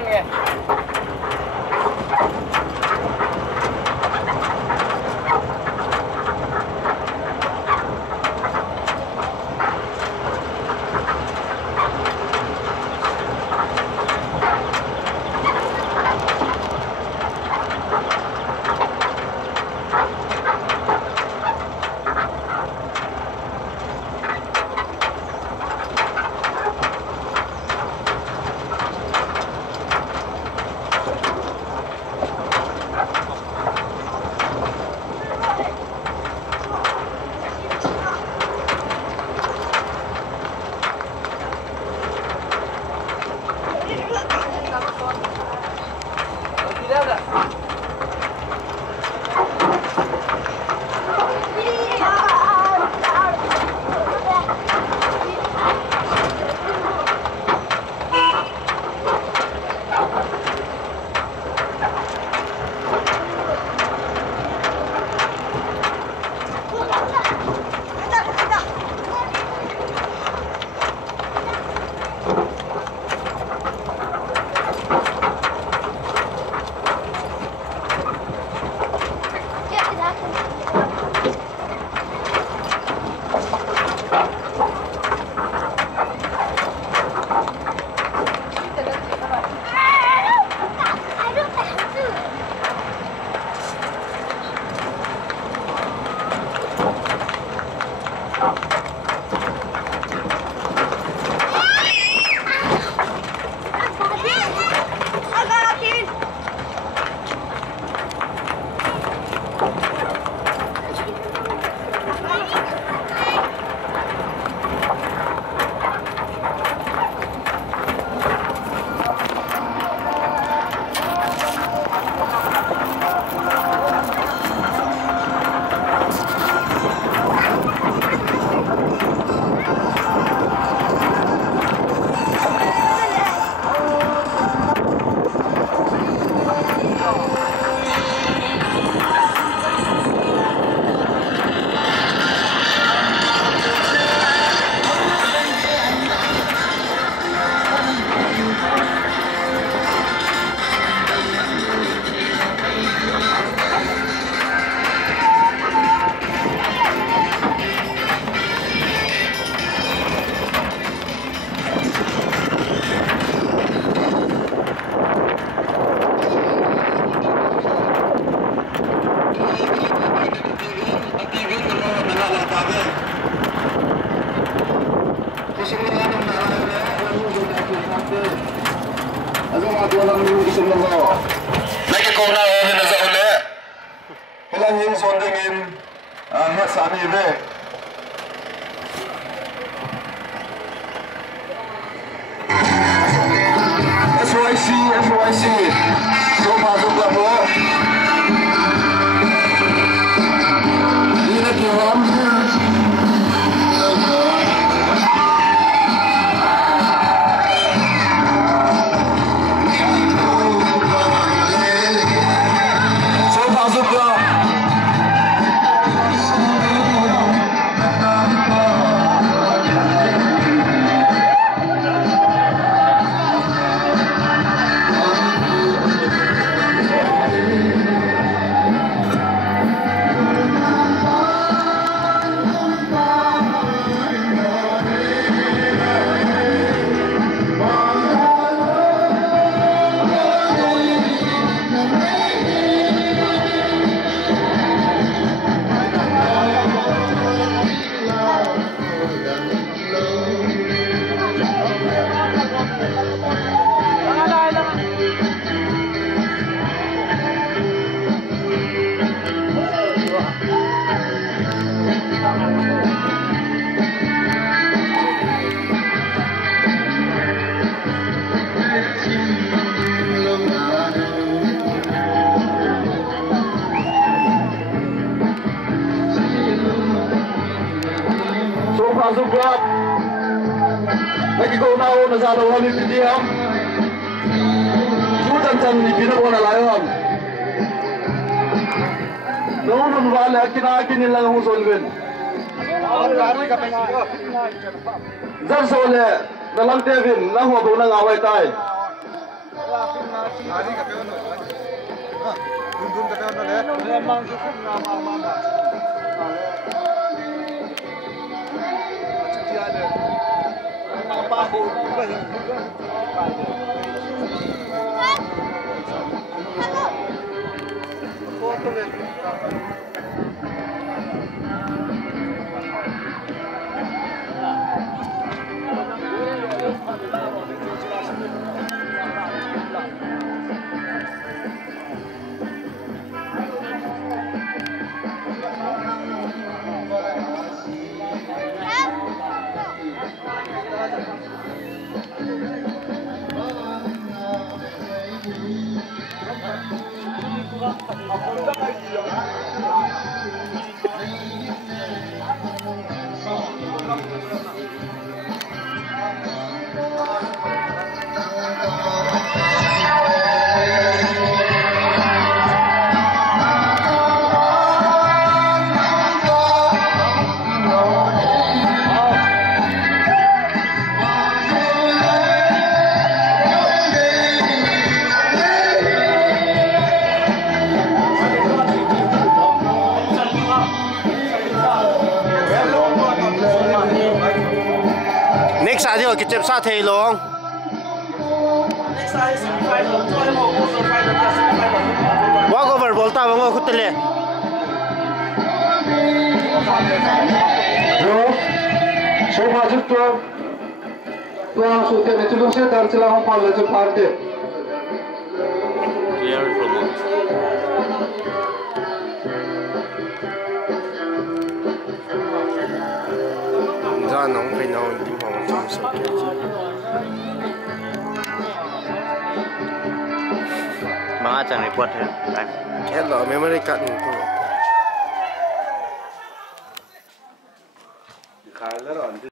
Tuhan ya. Lagi kau nak orang nak zaule, hilang yang sondingin, hanya sami be. SYC, so masuk kamu. Ini kiam. Masuk gelap. Lagi kau nak nak salah orang ini diam. Jangan ni bina orang lain ham. Namun balik akin nilang husolven. Jangan soleh dalam tevin, nak huwag nang away tay. Hari ka peon no. Ah, dum ka peon no le. Le mang su khum na ma ma. Chu dia le. Ma pa ko ba hin ba. Ko to le. Next I do get sa thầy luôn. Walk over volta bang ko tele. So project to sulte ne chulu se dar chila hum pal je parte. Clear from us. Ra nóng phải nấu tim hồng trong sốt kia chứ. Mga chẳng report hết. Hello, memory card nito. Khá là